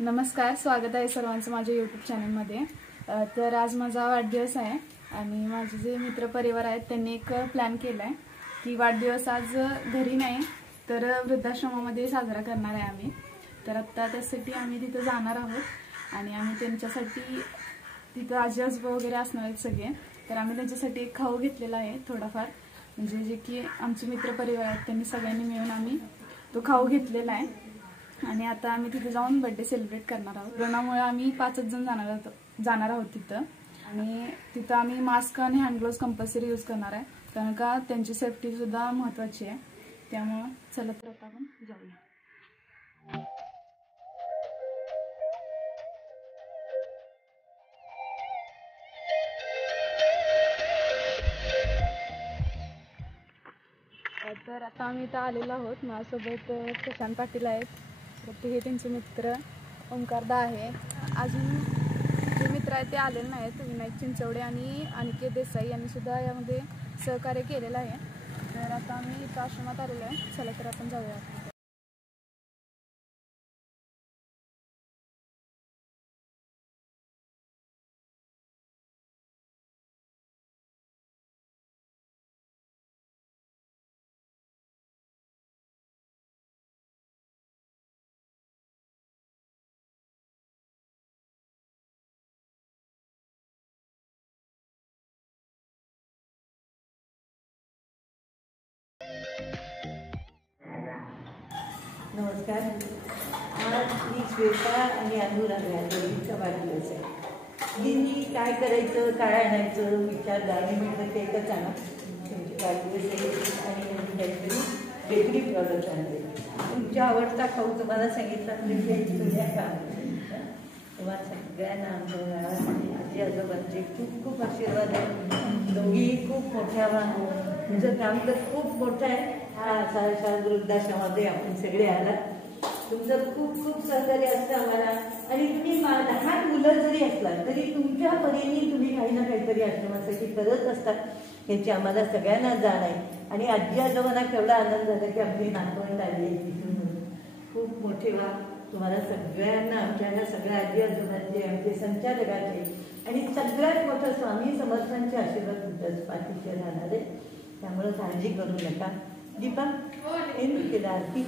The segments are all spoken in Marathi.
नमस्कार, स्वागत आहे सर्वांचं माझ्या यूट्यूब चॅनलमध्ये। तर आज माझा वाढदिवस आहे आणि माझे जे मित्रपरिवार आहेत त्यांनी एक प्लॅन केला आहे की वाढदिवस आज घरी नाही तर वृद्धाश्रमामध्ये साजरा करणार आहे आम्ही। तर आता त्यासाठी आम्ही तिथे जाणार आहोत आणि आम्ही त्यांच्यासाठी तिथे आजी आजोबा वगैरे असणार आहेत सगळे। तर आम्ही त्यांच्यासाठी एक खाऊ घेतलेला आहे थोडाफार, म्हणजे जे की आमचे मित्रपरिवार आहेत त्यांनी सगळ्यांनी मिळून आम्ही तो खाऊ घेतलेला आहे आणि आता आम्ही तिथे जाऊन बर्थडे सेलिब्रेट करणार आहोत। कोरोनामुळे आम्ही 5 जण जाणार आहोत तिथं आणि तिथं आम्ही मास्क आणि हँड ग्लोव्स कंपल्सरी यूज करणार आहे, कारण का त्यांची सेफ्टी सुद्धा महत्त्वाची आहे। त्यामुळे चला तर आता आपण जाऊया। तर आता आम्ही इथं आलेलो आहोत। माझ्यासोबत प्रशांत पाटील आहेत, तर हे त्यांचे मित्र ओंकारदा आहे। अजून जे मित्र आहेत ते आलेले नाहीत, विनायक चिंचवडे आणि अनिकेत देसाई यांनी सुद्धा यामध्ये सहकार्य केलेलं आहे। तर आता आम्ही इथं आश्रमात आलेलो आहे, चला तर आपण जाऊया। नमस्कार, आज मी श्वेता आणि अनुराधा दोघींचा वाढदिवस आहे। मी काय करायचं काय आणायचं विचार गाडी म्हटलं ते एकच आणा, तुमचे वाढदिवस आहे आणि नवीन काहीतरी बेकरी प्रॉडक्ट आणले। तुमच्या आवडता खाऊ तुम्हाला सांगितला तुम्हाला सगळ्यांना आमच्या आजी आजोबांचे खूप खूप आशीर्वाद आहे। दोघीही खूप मोठ्या तुमचं काम तर खूप मोठं आहे। हा वृद्धाश्रमामध्ये आपण सगळे आलात, तुमचं खूप खूप सहकार्य असतं आम्हाला। आणि तुम्ही लहान मुलं जरी असलात तरी तुमच्या परीने तुम्ही काही ना काहीतरी आश्रमासाठी करत असतात याची आम्हाला सगळ्यांना जाण आहे। आणि आजी आजोबांना केवढा आनंद झाला की आपली नातवंड आली आहे तिथून, खूप मोठे व्हा। तुम्हाला सगळ्यांना आमच्या सगळ्या आजी आजोबांचे आमचे संचालकाचे आणि सगळ्यात मोठं स्वामी समर्थांचे आशीर्वाद तुमच्या पाठीशी राहणार आहे, त्यामुळे काळजी करू नका। दीपा एंड केला आरती।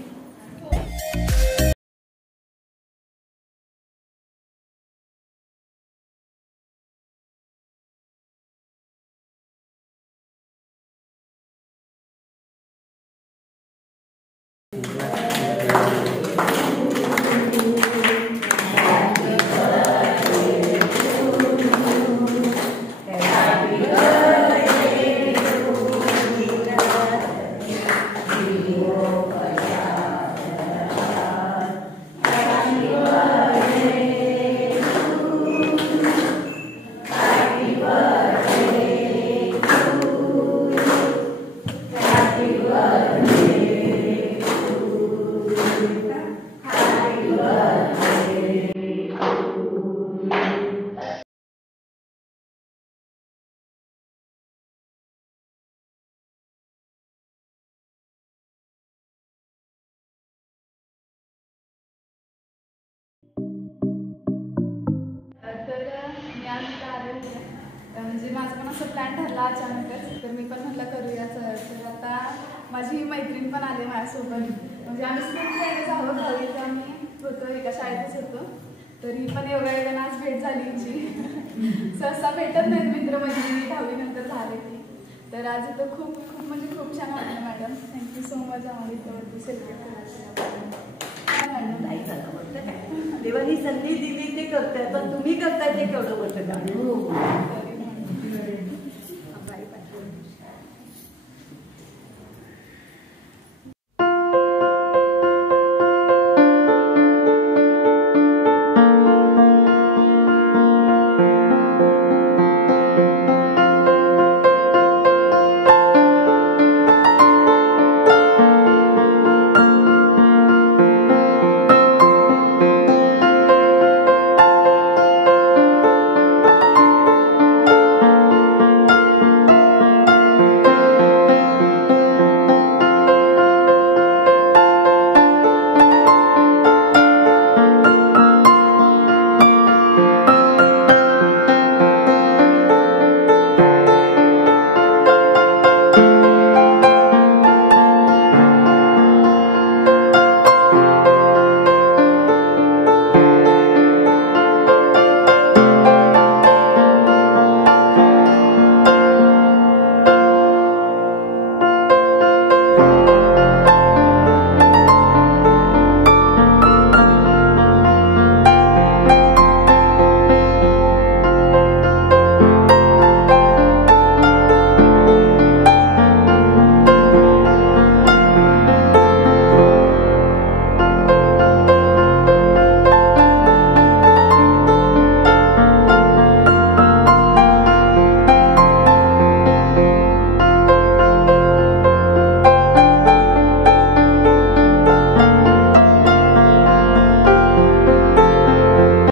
म्हणजे माझं पण असं प्लॅन ठरला अचानकच, तर मी पण म्हटलं करूया। तर आता माझी मैत्रीण पण आली माझ्यासोबत, म्हणजे आम्ही स्कूल फ्रेंड्स आहोत, दहावीत आम्ही होतो एका शाळेतच होतो। तरी पण एवढ्या वेळेला आज भेट झाली हिची, सहसा भेटत नाहीत मित्रमैत्रिणी 10वी नंतर झाले की। तर आज इथं खूप खूप म्हणजे खूप छान वाटलं मॅडम, थँक्यू सो मच आम्हाला इथं सेलिब्रेट करायचं। नाही झालं म्हटलं काय, देवानी संधी दिली ते करताय, पण तुम्ही करताय ते केवढं मोठं काम।